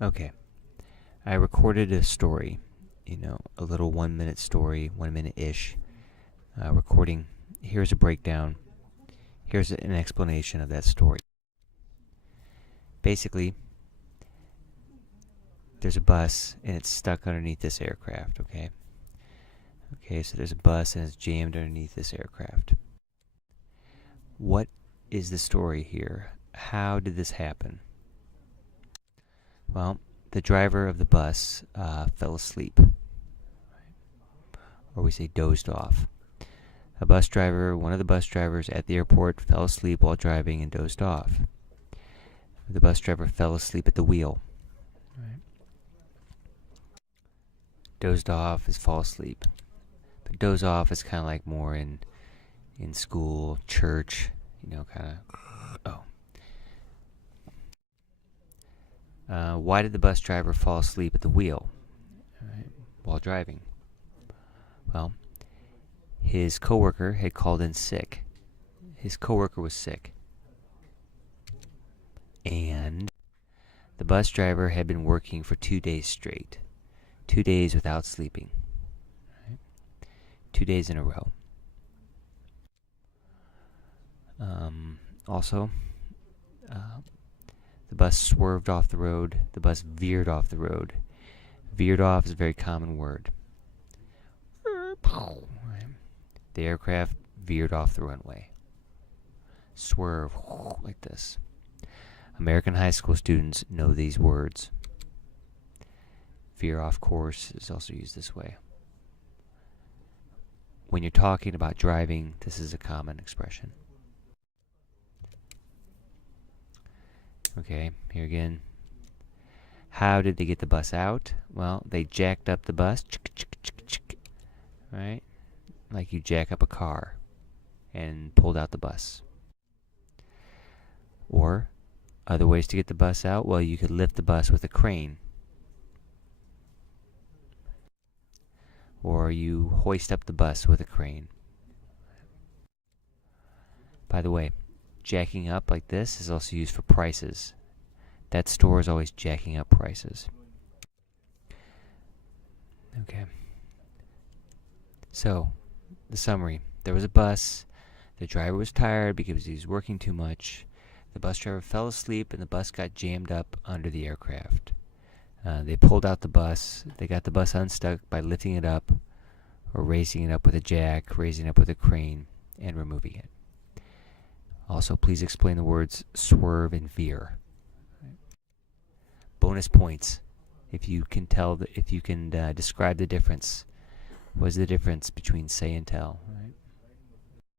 Okay, I recorded a story, a little 1 minute story, 1 minute ish recording. Here's a breakdown. Here's an explanation of that story. Basically, there's a bus and it's stuck underneath this aircraft, okay? Okay, so there's a bus and it's jammed underneath this aircraft. What is the story here? How did this happen? Well, the driver of the bus fell asleep, or we say dozed off. One of the bus drivers at the airport, fell asleep while driving and dozed off. The bus driver fell asleep at the wheel. Right. Dozed off is fall asleep. But doze off is kind of like more in school, church, kind of. Why did the bus driver fall asleep at the wheel while driving? Well, his coworker had called in sick. His coworker was sick. And the bus driver had been working for 2 days straight. 2 days without sleeping. 2 days in a row. Also, the bus swerved off the road. The bus veered off the road. Veered off is a very common word. The aircraft veered off the runway. Swerve, like this. American high school students know these words. Veer off course is also used this way. When you're talking about driving, this is a common expression. Okay, here again. How did they get the bus out? Well, they jacked up the bus, right? Like you jack up a car, and pulled out the bus. Or, other ways to get the bus out, well, you could lift the bus with a crane. Or you hoist up the bus with a crane. By the way, jacking up like this is also used for prices. That store is always jacking up prices. Okay. So, the summary. There was a bus. The driver was tired because he was working too much. The bus driver fell asleep and the bus got jammed up under the aircraft. They pulled out the bus. They got the bus unstuck by lifting it up or raising it up with a jack, raising it up with a crane, and removing it. Also, please explain the words swerve and veer. Bonus points if you can describe the difference. What is the difference between say and tell? Right?